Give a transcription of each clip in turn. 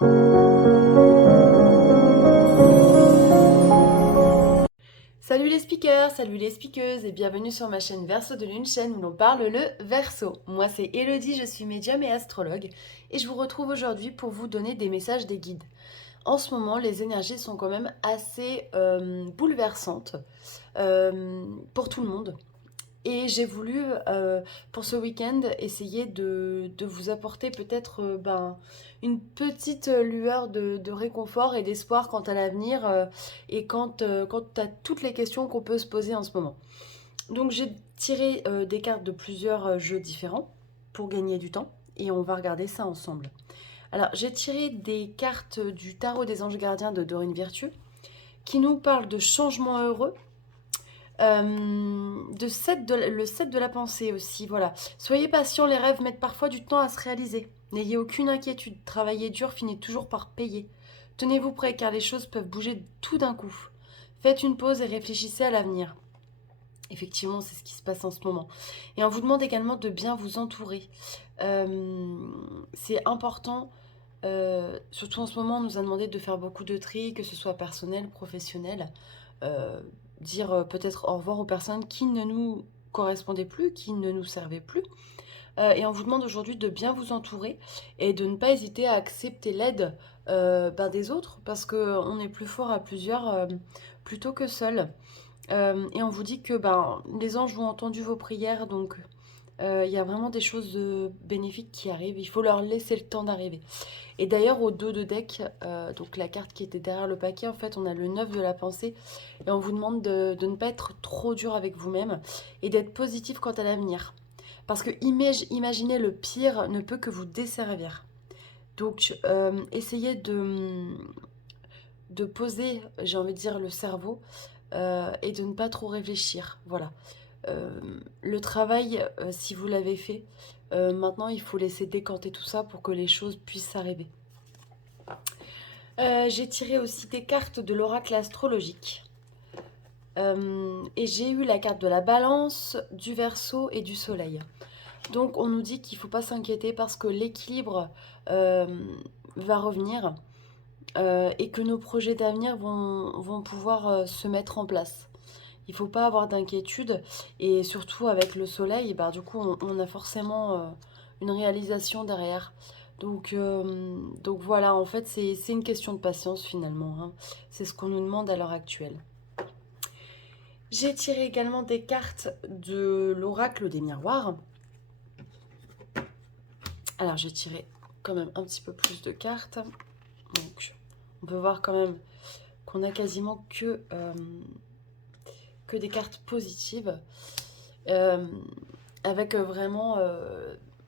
Salut les speakers, salut les speakeuses et bienvenue sur ma chaîne Verseau de Lune, chaîne où l'on parle le Verseau. Moi c'est Elodie, je suis médium et astrologue et je vous retrouve aujourd'hui pour vous donner des messages des guides. En ce moment, les énergies sont quand même assez bouleversantes pour tout le monde. Et j'ai voulu, pour ce week-end, essayer de vous apporter peut-être une petite lueur de réconfort et d'espoir quant à l'avenir et quant à toutes les questions qu'on peut se poser en ce moment. Donc j'ai tiré des cartes de plusieurs jeux différents pour gagner du temps et on va regarder ça ensemble. Alors j'ai tiré des cartes du tarot des anges gardiens de Dorine Virtue qui nous parlent de changements heureux le 7 de la pensée aussi, voilà. Soyez patient, les rêves mettent parfois du temps à se réaliser. N'ayez aucune inquiétude, travaillez dur finit toujours par payer. Tenez-vous prêts car les choses peuvent bouger tout d'un coup. Faites une pause et réfléchissez à l'avenir. Effectivement, c'est ce qui se passe en ce moment. Et on vous demande également de bien vous entourer. C'est important, surtout en ce moment, on nous a demandé de faire beaucoup de tri, que ce soit personnel, professionnel. Euh, Dire peut-être au revoir aux personnes qui ne nous correspondaient plus, qui ne nous servaient plus. Et on vous demande aujourd'hui de bien vous entourer et de ne pas hésiter à accepter l'aide des autres parce qu'on est plus fort à plusieurs plutôt que seul. Et on vous dit que les anges ont entendu vos prières, donc il y a vraiment des choses bénéfiques qui arrivent. Il faut leur laisser le temps d'arriver. Et d'ailleurs, au dos de deck, donc la carte qui était derrière le paquet, en fait, on a le 9 de la pensée. Et on vous demande de ne pas être trop dur avec vous-même et d'être positif quant à l'avenir. Parce que imaginer le pire ne peut que vous desservir. Donc, essayez de poser, j'ai envie de dire, le cerveau et de ne pas trop réfléchir. Voilà. Le travail, si vous l'avez fait, maintenant il faut laisser décanter tout ça pour que les choses puissent arriver. J'ai tiré aussi des cartes de l'oracle astrologique. Et j'ai eu la carte de la balance, du verseau et du soleil. Donc on nous dit qu'il ne faut pas s'inquiéter parce que l'équilibre euh, va revenir et que nos projets d'avenir vont pouvoir se mettre en place. Il ne faut pas avoir d'inquiétude et surtout avec le soleil, du coup on a forcément une réalisation derrière. Donc voilà, en fait c'est une question de patience finalement, hein. C'est ce qu'on nous demande à l'heure actuelle. J'ai tiré également des cartes de l'oracle des miroirs. Alors j'ai tiré quand même un petit peu plus de cartes. Donc on peut voir quand même qu'on a quasiment que des cartes positives. Euh, avec vraiment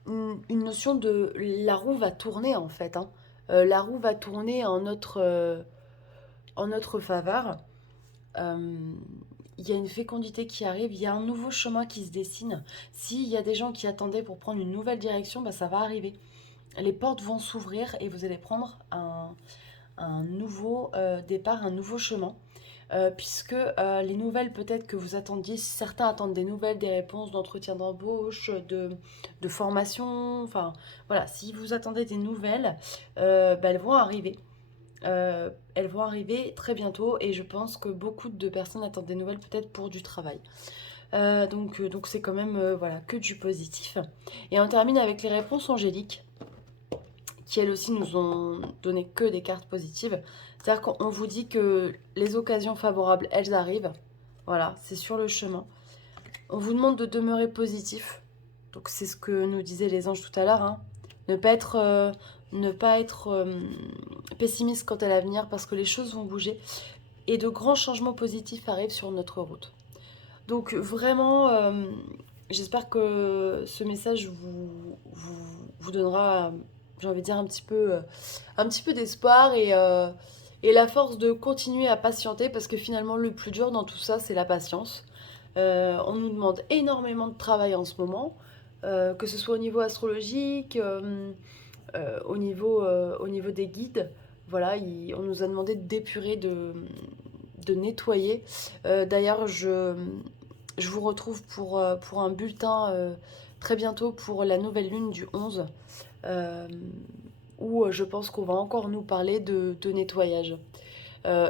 une notion de la roue va tourner en fait, hein. La roue va tourner en notre faveur. Euh, il y a une fécondité qui arrive, il y a un nouveau chemin qui se dessine. S'il y a des gens qui attendaient pour prendre une nouvelle direction, ça va arriver. Les portes vont s'ouvrir et vous allez prendre un nouveau départ, un nouveau chemin. Puisque les nouvelles peut-être que vous attendiez, certains attendent des nouvelles, des réponses d'entretien d'embauche, de formation, enfin voilà, si vous attendez des nouvelles, elles vont arriver. Elles vont arriver très bientôt et je pense que beaucoup de personnes attendent des nouvelles peut-être pour du travail. Donc c'est quand même voilà, que du positif. Et on termine avec les réponses angéliques qui elles aussi nous ont donné que des cartes positives. C'est-à-dire qu'on vous dit que les occasions favorables, elles arrivent. Voilà, c'est sur le chemin. On vous demande de demeurer positif. Donc c'est ce que nous disaient les anges tout à l'heure, hein. Ne pas être pessimiste quant à l'avenir parce que les choses vont bouger et de grands changements positifs arrivent sur notre route. Donc vraiment, j'espère que ce message vous donnera, j'ai envie de dire, un petit peu d'espoir et la force de continuer à patienter parce que finalement le plus dur dans tout ça, c'est la patience. On nous demande énormément de travail en ce moment, que ce soit au niveau astrologique, au niveau des guides. Voilà, on nous a demandé d'épurer, de nettoyer. D'ailleurs, je vous retrouve pour un bulletin très bientôt pour la nouvelle lune du 11. Euh, où je pense qu'on va encore nous parler de nettoyage.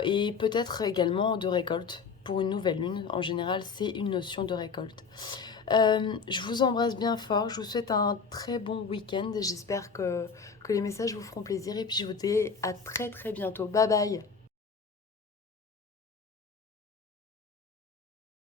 Et peut-être également de récolte. Pour une nouvelle lune, en général, c'est une notion de récolte. Je vous embrasse bien fort, je vous souhaite un très bon week-end. J'espère que les messages vous feront plaisir et puis je vous dis à très très bientôt. Bye bye!